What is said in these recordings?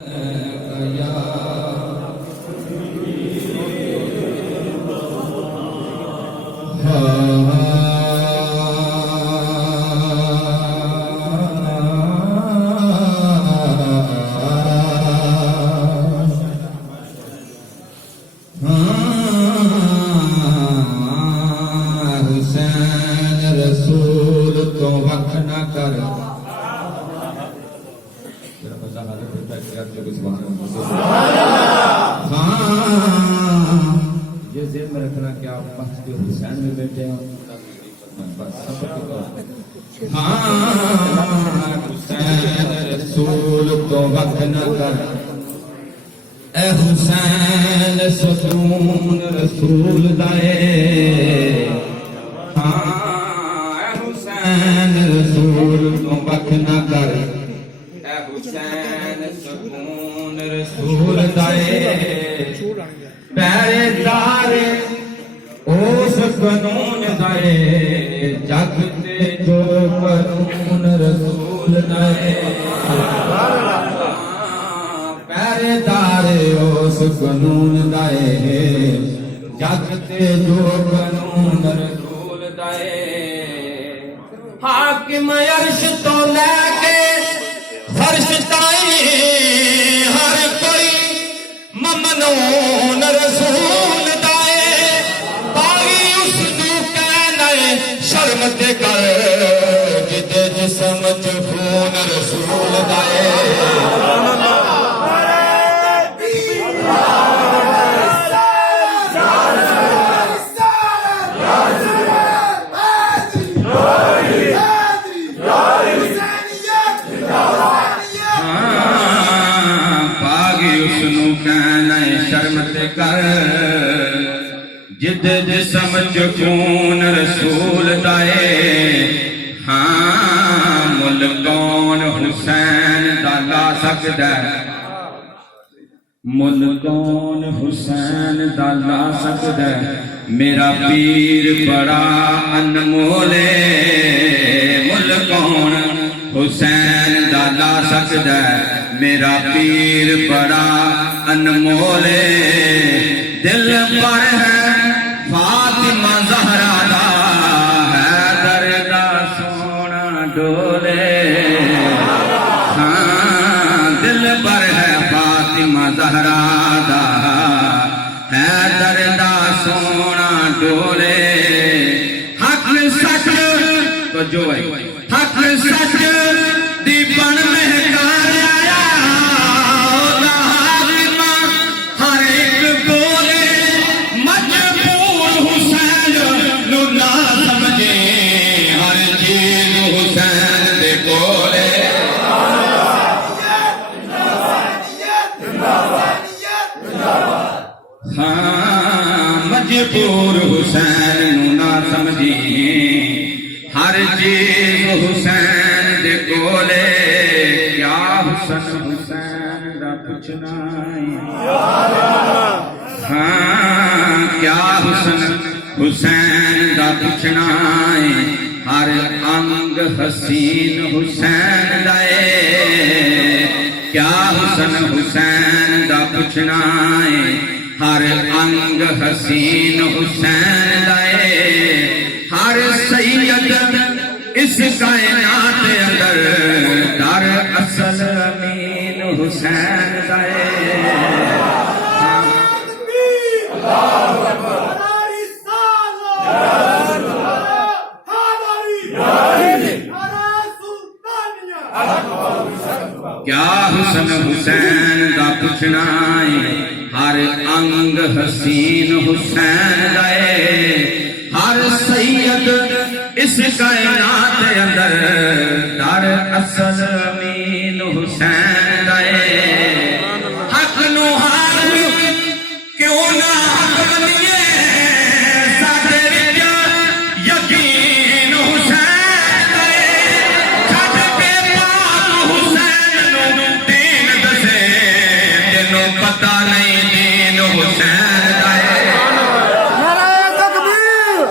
حسین رسول تو وقت نہ کر یہ ذہن میں رکھنا کہ آپ مسجد حسین میں بیٹھے ہیں حسین رسول تو وقت نہ کر اے حسین ستون رسول دائے اے حسین رسول تو وقت نہ کر اے حسین ستون رسول دائے پیرے دار اس قانون دائے جگ تے جو قانون رسول دائے پیرے دار اس قانون دائے جگ تے جو قانون رسول دائے حاکم عرش تو لے کے فرش تائیں ہر کوئی ممنون رسول دائے باغی اس تو کہنے شرم تے کر جدے جسم خون رسول دائے شرمت کر جد جسم خون رسول دائے ہاں مل کون حسین دا لا سکتا مل کون حسین دا لا سکتا میرا پیر بڑا انمول مل کون حسین دا لا سکتا میرا پیر بڑا انمول دل پر ہے فاطمہ زہرا دا حیدر دا سونا ڈولے ہاں دل پر ہے فاطمہ زہرا دا حیدر دا سونا ڈولے حق سچ تو جو ہے حق سچ دی بن مہکار آیا مجبور حسین نہ سمجھی ہر چیز حسین دے کولے کیا حسن حسین دا پوچھنا ہاں کیا حسن حسین دا پوچھنا ہر انگ حسین حسین دائے کیا حسن حسین دا پوچھنا ہر انگ حسین حسین دائے ہر سید اس کائنات اندر در اصل امین حسین دائے کیا حسن حسین دا پوچھنا ہر انگ حسین حسین دائے ہر سید اس کائنات اندر در اصل امین حسین دائے حق نو ہار کیوں نہ حق بنیے ساڈے وچ یقین حسین دائے چھڈ کے پاک حسین نو دین دسے تینوں پتہ نہیں حسین دائے نعرہ تکبیر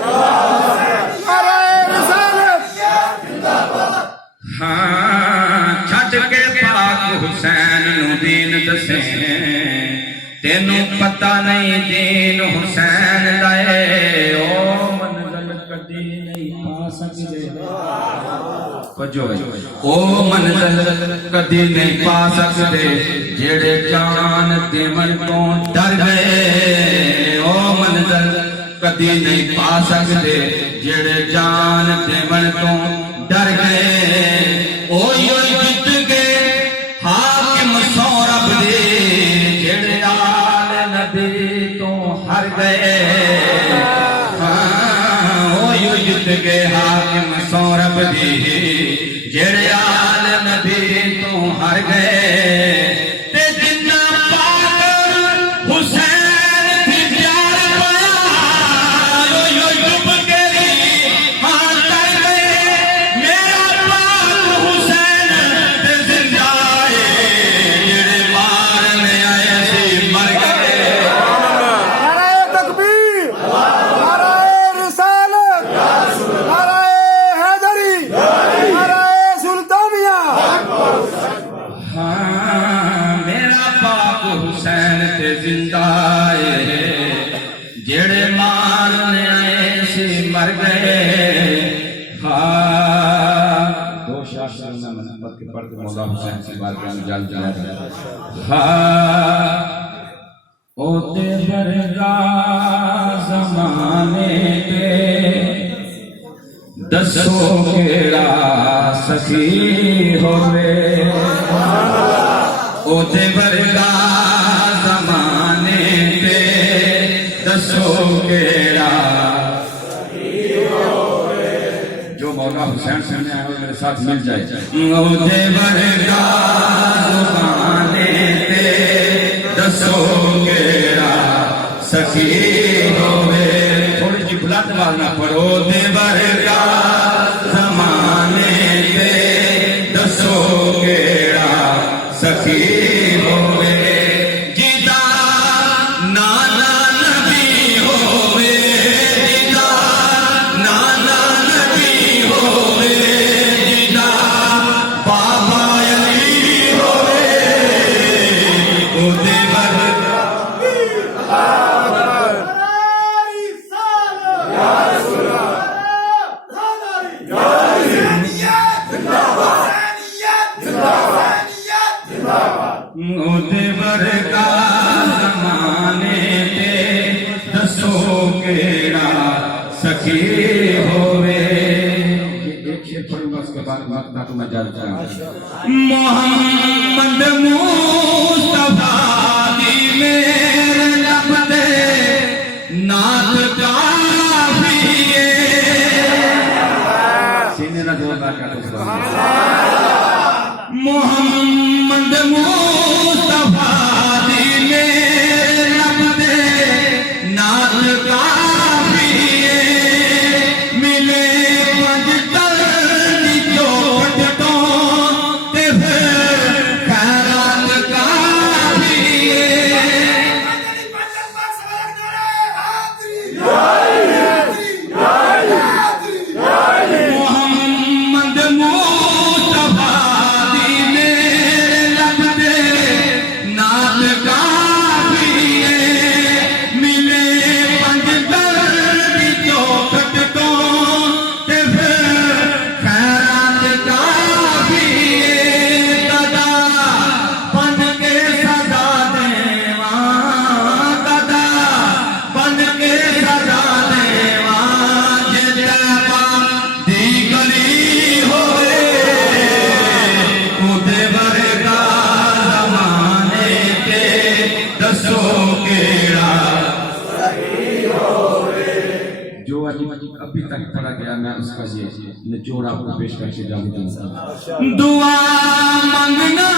نعرہ رسالت ہاں چھڈ کے پاک حسین نو دین دسیں تینوں پتہ نہیں دین حسین لائے او منزل کدی نہیں پا سکدے او منزل کدی نہیں پا سکدے جڑے جان دیون تو ڈر گئے او منزل کدی نہیں پا سکدے جڑے جان دیون تو ڈر گئے اوئی جت گئے حاکم سورب دے جڑے آل نبی تو ہر گئے اوئی جت گئے حاکم سورب دے جڑے آل نبی تو ہر گئے تے جنہ پاک حسین تھی پیار پایا یو ڈب گئی ہاں ڈر گئے میرا پاک حسین تے زندہ ہے جڑے مارنے آئے سی مر گئے نعرہ تکبیر، نعرہ رسالت، نعرہ حیدری، نعرہ سلطانیہ۔ ہاں میرا پاک حسین تے زندہ ہے جڑے مارنے آئے سی مر گئے ہاں دو شاشر میں منبت کے پڑھ کے مولا حسین سے بات کرنے جل جائے ہاں او تے برگا زمانے کے دسو کیڑا سخی ہوئے او دے ورگا زمانے تے دسو کیڑا سخی ہوئے جو مولا حسین سمجھے ہیں وہ میرے ساتھ مل جائے او دے ورگا زمانے تے دسو کیڑا سخی ہوئے تھوڑی جی بلند آواز نہ پڑھو دے ورگا زمانے تے دسو کیڑا سخی ہوئے جیتا نانا نبی ہوئے جیتا نانا نبی ہوئے جیتا بابا علی ہوئے او دے ورگا او دے ورگا زمانے تے دسو کیڑا سخی ہوئے ایک شیر پڑھوں گا اس کے بعد وقت تو میں جانتا ہوں محمد مصطفیٰ دی میرے لب دے نات کافی سینے نہ جوڑنا کیا تو محمد مصطفیٰ دی میرے لب دے نات کافی ملے پنجتر دی چوٹ تو تے پھر خیرات کافی محمد مصطفیٰ ابھی تک پڑھا گیا میں اس کا یہ نچوڑ آپ کو پیش کر کے جاؤں گا دعا مانگنا